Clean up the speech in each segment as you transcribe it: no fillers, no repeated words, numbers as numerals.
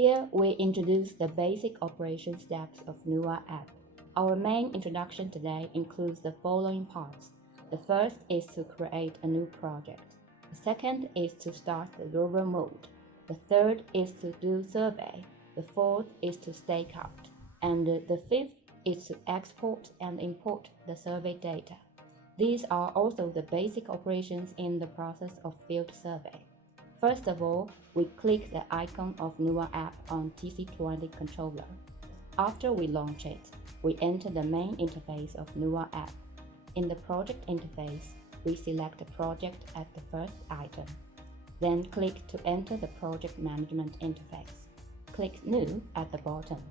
Here we introduce the basic operation steps of Nuwa app. Our main introduction today includes the following parts. The first is to create a new project. The second is to start the rover mode. The third is to do survey. The fourth is to stake out. And the fifth is to export and import the survey data. These are also the basic operations in the process of field survey. First of all, we click the icon of Nuwa app on TC20 controller. After we launch it, we enter the main interface of Nuwa app. In the project interface, we select the project at the first item. Then click to enter the project management interface. Click New at the bottom.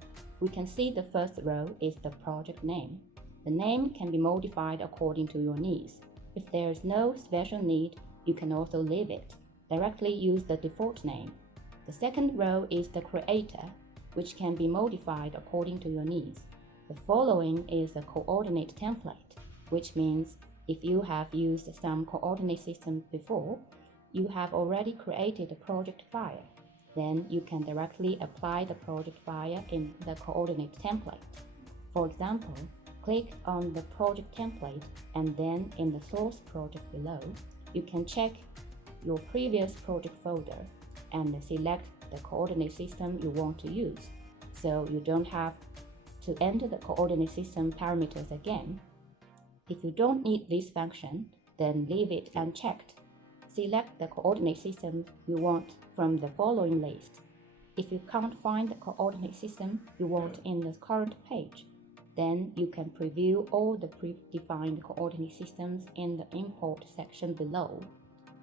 We can see the first row is the project name. The name can be modified according to your needs. If there is no special need, you can also leave it. Directly use the default name. The second row is the creator, which can be modified according to your needs. The following is the coordinate template, which means if you have used some coordinate system before, you have already created a project file. Then you can directly apply the project file in the coordinate template. For example, click on the project template and then in the source project below, you can check your previous project folder and select the coordinate system you want to use, so you don't have to enter the coordinate system parameters again. If you don't need this function, then leave it unchecked. Select the coordinate system you want from the following list. If you can't find the coordinate system you want in the current page, then you can preview all the predefined coordinate systems in the import section below.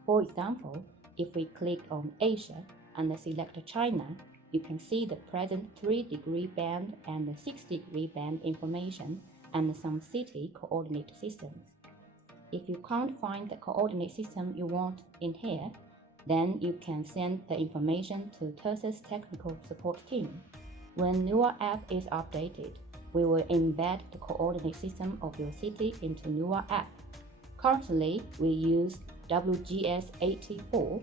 For example, if we click on Asia and select China, you can see the present 3-degree band and 6-degree band information and some city coordinate systems. If you can't find the coordinate system you want in here, then you can send the information to TURS's technical support team. When Nuwa app is updated, we will embed the coordinate system of your city into Nuwa app. Currently, we use WGS84.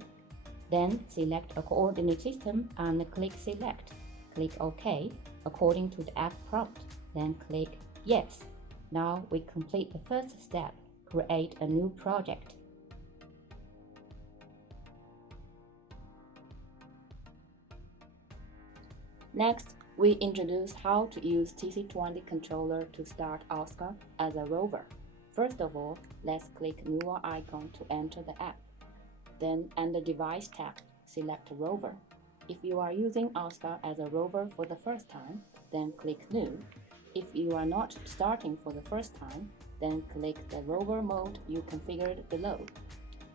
Then select a coordinate system and click Select. Click OK according to the app prompt. Then click Yes. Now we complete the first step, create a new project. Next, we introduce how to use TC20 controller to start Oscar as a rover. First of all, let's click Nuwa icon to enter the app. Then under Device tab, select Rover. If you are using Oscar as a rover for the first time, then click New. If you are not starting for the first time, then click the rover mode you configured below.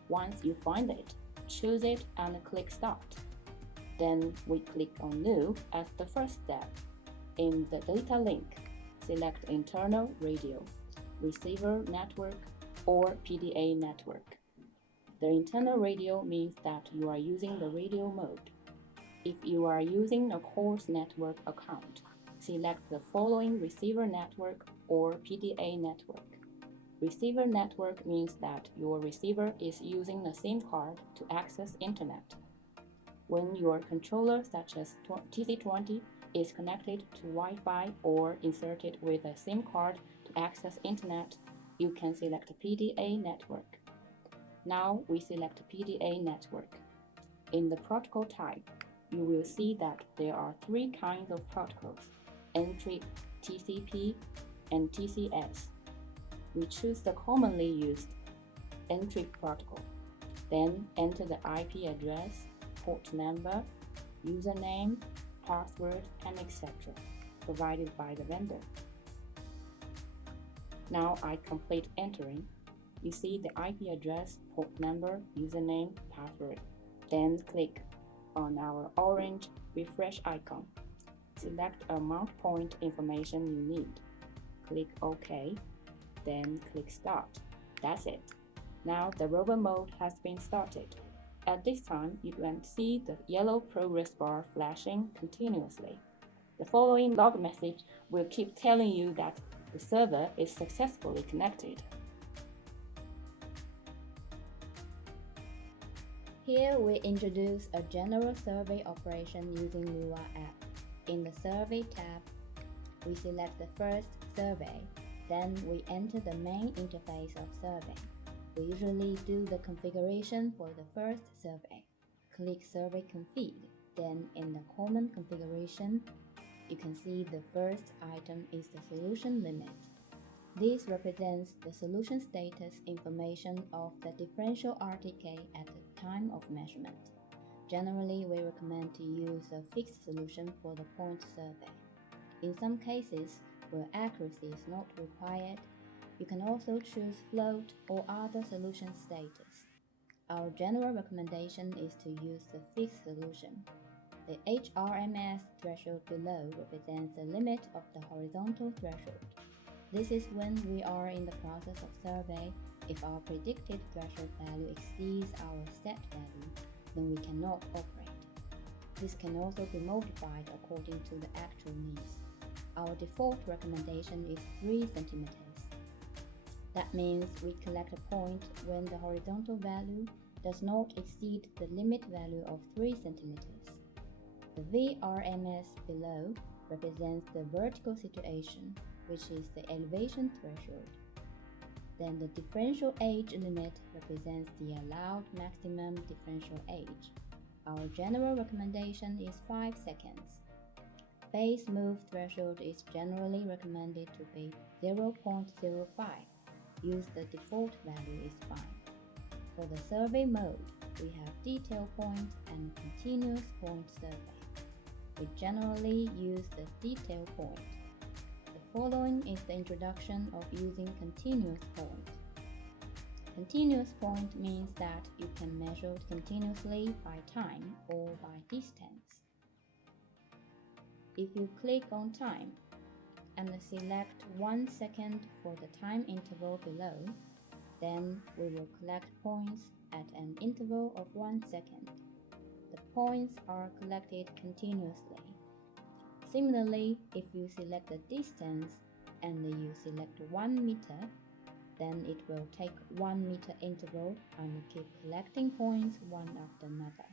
Once you find it, choose it and click Start. Then we click on New as the first step. In the data link, select Internal Radio, Receiver Network, or PDA Network. The internal radio means that you are using the radio mode. If you are using a course network account, select the following receiver network or PDA network. Receiver network means that your receiver is using the SIM card to access internet. When your controller such as TC20 is connected to Wi-Fi or inserted with a SIM card to access internet, you can select PDA network. Now we select PDA network. In the protocol type, you will see that there are 3 kinds of protocols: N-trip, TCP, and TCS. We choose the commonly used N-trip protocol. Then enter the IP address, port number, username, password, and etc. provided by the vendor. Now I complete entering. You see the IP address, port number, username, password. Then click on our orange refresh icon. Select a mount point information you need. Click OK. Then click Start. That's it. Now the rover mode has been started. At this time, you can see the yellow progress bar flashing continuously. The following log message will keep telling you that the server is successfully connected. Here we introduce a general survey operation using Nuwa app. In the Survey tab, we select the first survey, then we enter the main interface of survey. We usually do the configuration for the first survey. Click Survey Config, then in the Common Configuration, you can see the first item is the solution limit. This represents the solution status information of the differential RTK at the time of measurement. Generally, we recommend to use a fixed solution for the point survey. In some cases, where accuracy is not required, you can also choose float or other solution status. Our general recommendation is to use the fixed solution. The HRMS threshold below represents the limit of the horizontal threshold. This is when we are in the process of survey. If our predicted threshold value exceeds our set value, then we cannot operate. This can also be modified according to the actual needs. Our default recommendation is 3 cm. That means we collect a point when the horizontal value does not exceed the limit value of 3 cm. The VRMS below represents the vertical situation, which is the elevation threshold. Then the differential age limit represents the allowed maximum differential age. Our general recommendation is 5 seconds. Base move threshold is generally recommended to be 0.05. Use the default value is fine. For the survey mode, we have detail point and continuous point survey. We generally use the detail point. The following is the introduction of using continuous point. Continuous point means that you can measure continuously by time or by distance. If you click on time and select 1 second for the time interval below, then we will collect points at an interval of 1 second. The points are collected continuously. Similarly, if you select the distance and you select 1 meter, then it will take 1 meter interval and keep collecting points one after another.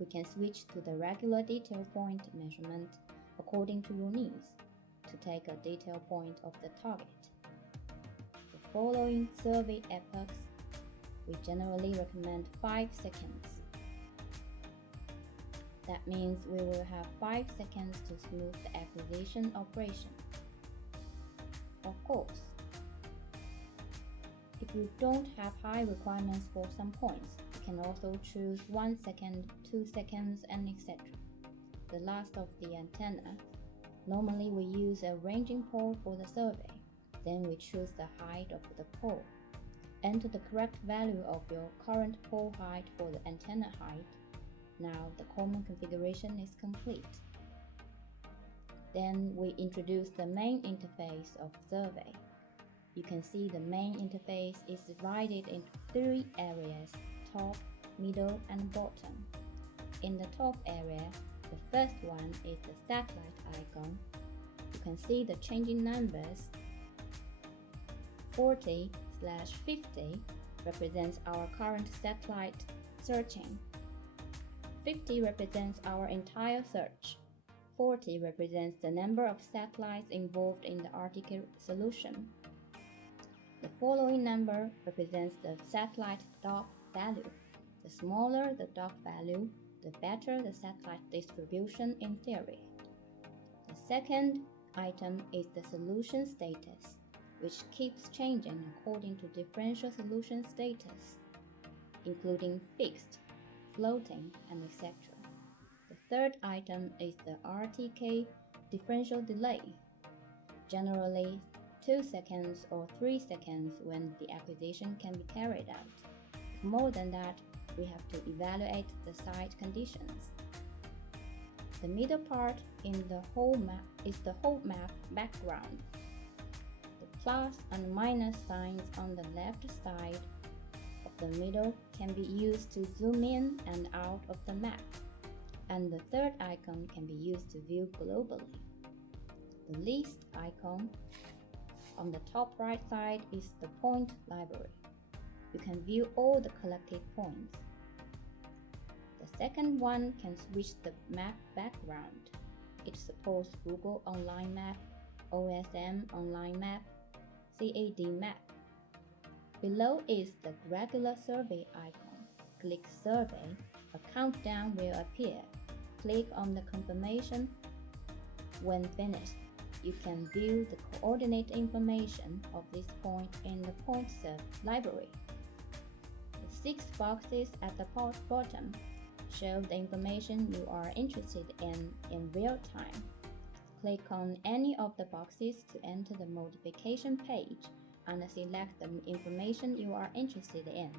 We can switch to the regular detail point measurement according to your needs to take a detail point of the target. The following survey epochs, we generally recommend 5 seconds. That means we will have 5 seconds to smooth the acquisition operation. Of course, if you don't have high requirements for some points, you can also choose 1 second, 2 seconds, and etc. The last of the antenna. Normally we use a ranging pole for the survey. Then we choose the height of the pole. Enter the correct value of your current pole height for the antenna height. Now the common configuration is complete. Then we introduce the main interface of survey. You can see the main interface is divided into 3 areas: top, middle, and bottom. In the top area, the first one is the satellite icon. You can see the changing numbers. 40/50 represents our current satellite searching. 50 represents our entire search. 40 represents the number of satellites involved in the RTK solution. The following number represents the satellite dot value. The smaller the dot value, the better the satellite distribution in theory. The second item is the solution status, which keeps changing according to differential solution status, including fixed, floating, and etc. The third item is the RTK differential delay, generally 2 seconds or 3 seconds when the acquisition can be carried out. If more than that, we have to evaluate the site conditions. The middle part in the whole map is the whole map background. The plus and minus signs on the left side of the middle can be used to zoom in and out of the map, and the third icon can be used to view globally. The least icon on the top right side is the point library. You can view all the collected points. The second one can switch the map background. It supports Google Online Map, OSM Online Map, CAD Map. Below is the regular survey icon. Click Survey, a countdown will appear. Click on the confirmation. When finished, you can view the coordinate information of this point in the point serve library. The 6 boxes at the bottom show the information you are interested in real time. Click on any of the boxes to enter the modification page and select the information you are interested in.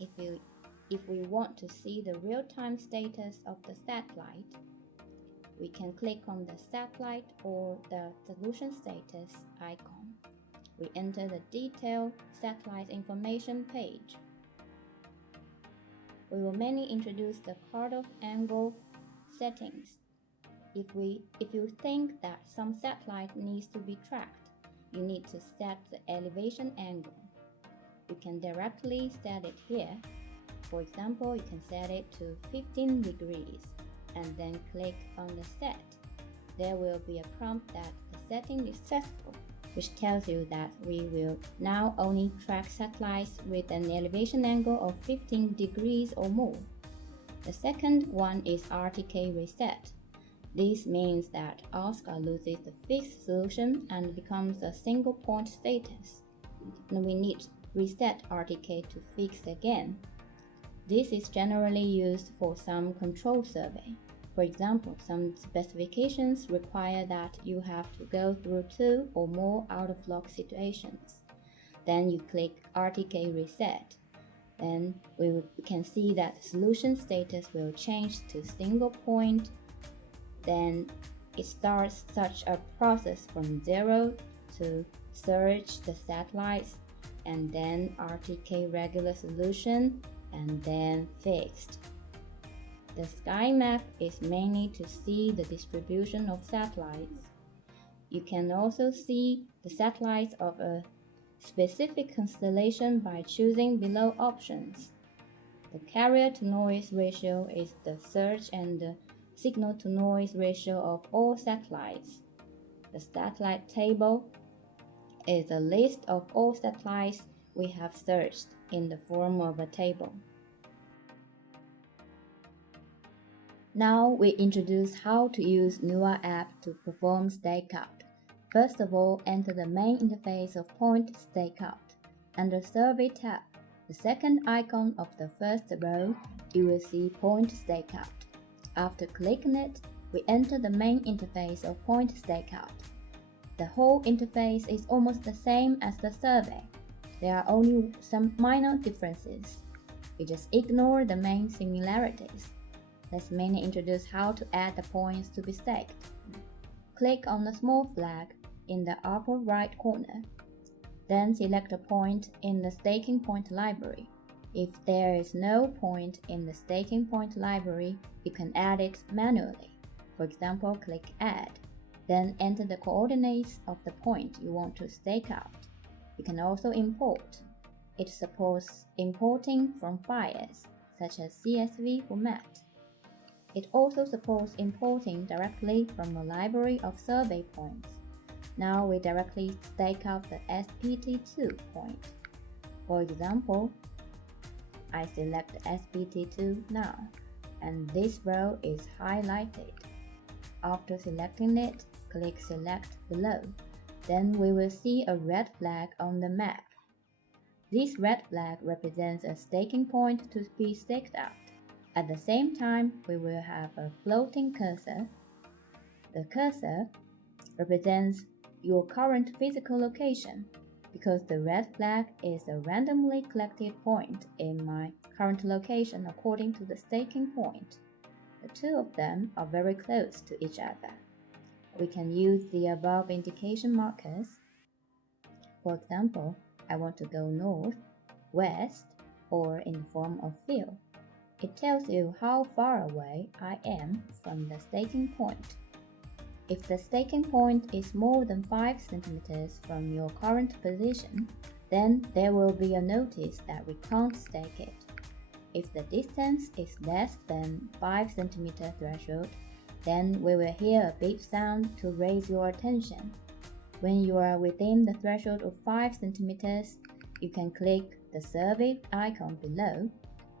If we want to see the real-time status of the satellite, we can click on the satellite or the solution status icon. We enter the detailed satellite information page. We will mainly introduce the cutoff angle settings. If you think that some satellite needs to be tracked, you need to set the elevation angle. You can directly set it here. For example, you can set it to 15 degrees and then click on the set. There will be a prompt that the setting is successful, which tells you that we will now only track satellites with an elevation angle of 15 degrees or more. The second one is RTK reset. This means that Oscar loses the fixed solution and becomes a single point status, and we need to reset RTK to fix again. This is generally used for some control survey. For example, some specifications require that you have to go through 2 or more out-of-log situations. Then you click RTK reset. Then we can see that the solution status will change to single point. Then it starts such a process from 0 to search the satellites, and then RTK regular solution, and then fixed. The sky map is mainly to see the distribution of satellites. You can also see the satellites of a specific constellation by choosing below options. The carrier to noise ratio is the search and the signal to noise ratio of all satellites. The satellite table is a list of all satellites we have searched in the form of a table. Now we introduce how to use Nuwa app to perform Stakeout. First of all, enter the main interface of Point Stakeout. Under Survey tab, the second icon of the first row, you will see Point Stakeout. After clicking it, we enter the main interface of Point Stakeout. The whole interface is almost the same as the survey. There are only some minor differences. We just ignore the main similarities. Let's mainly introduce how to add the points to be staked. Click on the small flag in the upper right corner. Then select a point in the staking point library. If there is no point in the staking point library, you can add it manually. For example, click Add. Then enter the coordinates of the point you want to stake out. You can also import. It supports importing from files, such as CSV format. It also supports importing directly from a library of survey points. Now we directly stake out the SPT2 point. For example, I select SPT2 now, and this row is highlighted. After selecting it, click Select below. Then we will see a red flag on the map. This red flag represents a staking point to be staked out. At the same time, we will have a floating cursor. The cursor represents your current physical location, because the red flag is a randomly collected point in my current location according to the staking point. The two of them are very close to each other. We can use the above indication markers. For example, I want to go north, west, or in the form of field. It tells you how far away I am from the staking point. If the staking point is more than 5 centimeters from your current position, then there will be a notice that we can't stake it. If the distance is less than 5 cm threshold, then we will hear a beep sound to raise your attention. When you are within the threshold of 5 cm, you can click the survey icon below.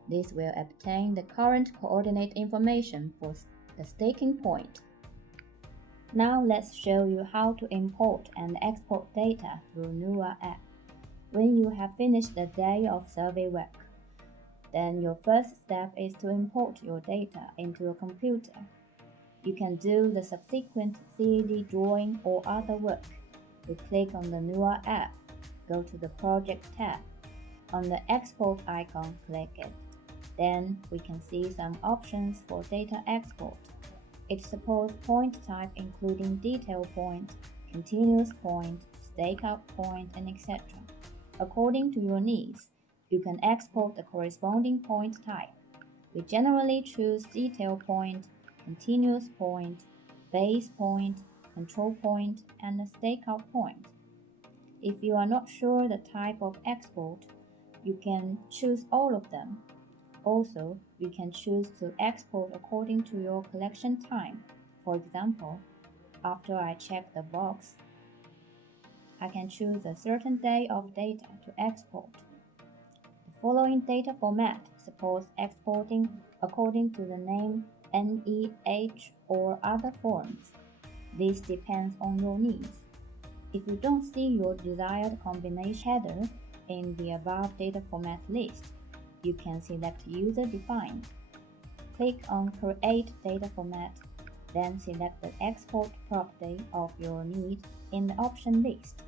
This will obtain the current coordinate information for the staking point. Now let's show you how to import and export data through Nuwa app. When you have finished the day of survey work, then your first step is to import your data into your computer. You can do the subsequent CAD drawing or other work. We click on the Nuwa app, go to the Project tab. On the Export icon, click it. Then we can see some options for data export. It supports point type including detail point, continuous point, stakeout point, and etc. According to your needs, you can export the corresponding point type. We generally choose detail point, continuous point, base point, control point, and a stakeout point. If you are not sure the type of export, you can choose all of them. Also, you can choose to export according to your collection time. For example, after I check the box, I can choose a certain day of data to export. The following data format supports exporting according to the name, NEH, or other forms. This depends on your needs. If you don't see your desired combination header in the above data format list, you can select User Defined. Click on Create Data Format, then select the export property of your need in the option list.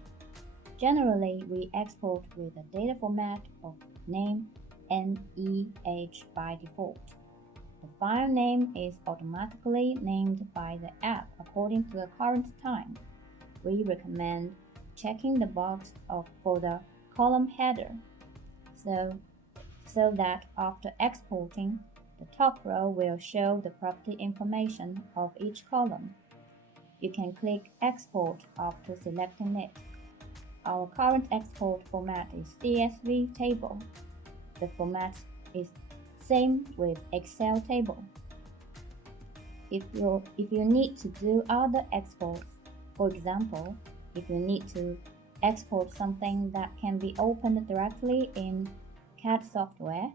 Generally, we export with a data format of name NEH by default. The file name is automatically named by the app according to the current time. We recommend checking the box for the column header so that after exporting, the top row will show the property information of each column. You can click Export after selecting it. Our current export format is CSV table. The format is same with Excel table. If you need to do other exports, for example, if you need to export something that can be opened directly in CAD software,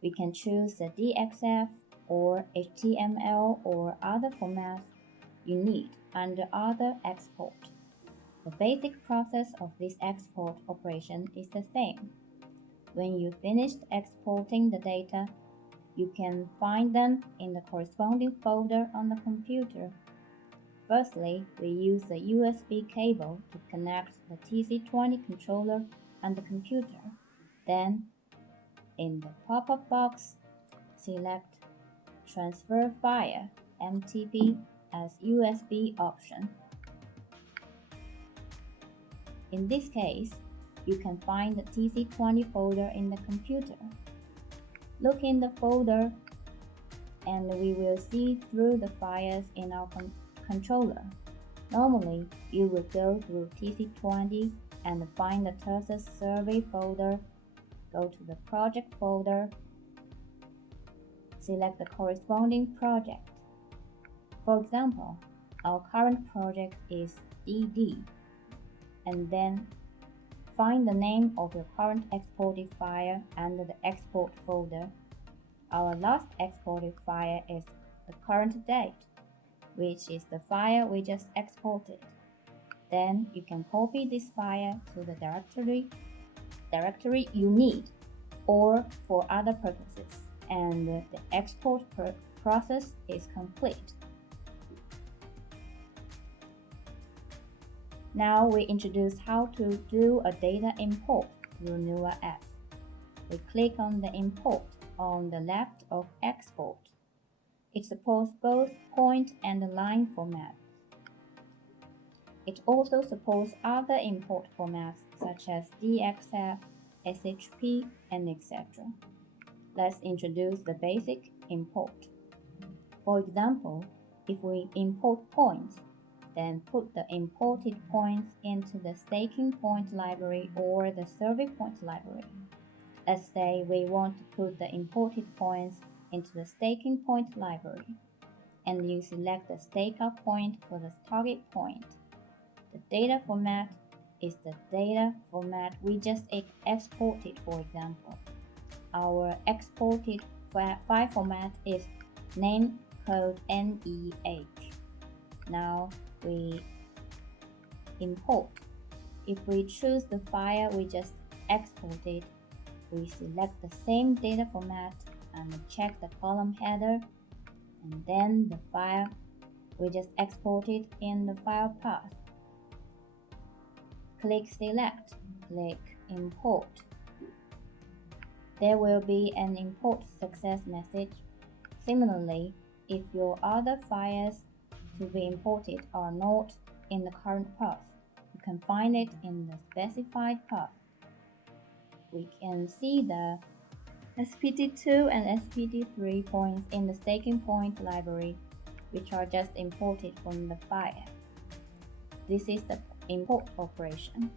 we can choose the DXF or HTML or other formats you need under Other Export. The basic process of this export operation is the same. When you finished exporting the data, you can find them in the corresponding folder on the computer. Firstly, we use the USB cable to connect the TC20 controller and the computer. Then, in the pop-up box, select Transfer File (MTP) as USB option. In this case, you can find the TC20 folder in the computer. Look in the folder and we will see through the files in our controller. Normally, you will go through TC20 and find the Tursus survey folder. Go to the project folder, select the corresponding project. For example, our current project is DD, and then find the name of your current exported file under the export folder. Our last exported file is the current date, which is the file we just exported. Then you can copy this file to the directory you need or for other purposes, and the export process is complete. Now we introduce how to do a data import through Nuwa app. We click on the import on the left of export. It supports both point and line formats. It also supports other import formats such as DXF, SHP, and etc. Let's introduce the basic import. For example, if we import points, then put the imported points into the staking point library or the survey point library. Let's say we want to put the imported points into the staking point library, and you select the stakeout point for the target point. The data format is the data format we just exported, for example. Our exported file format is name code NEH. Now we import. If we choose the file we just exported, we select the same data format and check the column header, and then the file we just exported in the file path. Click Select, click Import. There will be an import success message. Similarly, if your other files to be imported are not in the current path, you can find it in the specified path. We can see the SPD2 and SPD3 points in the staking point library, which are just imported from the file. This is the import operation.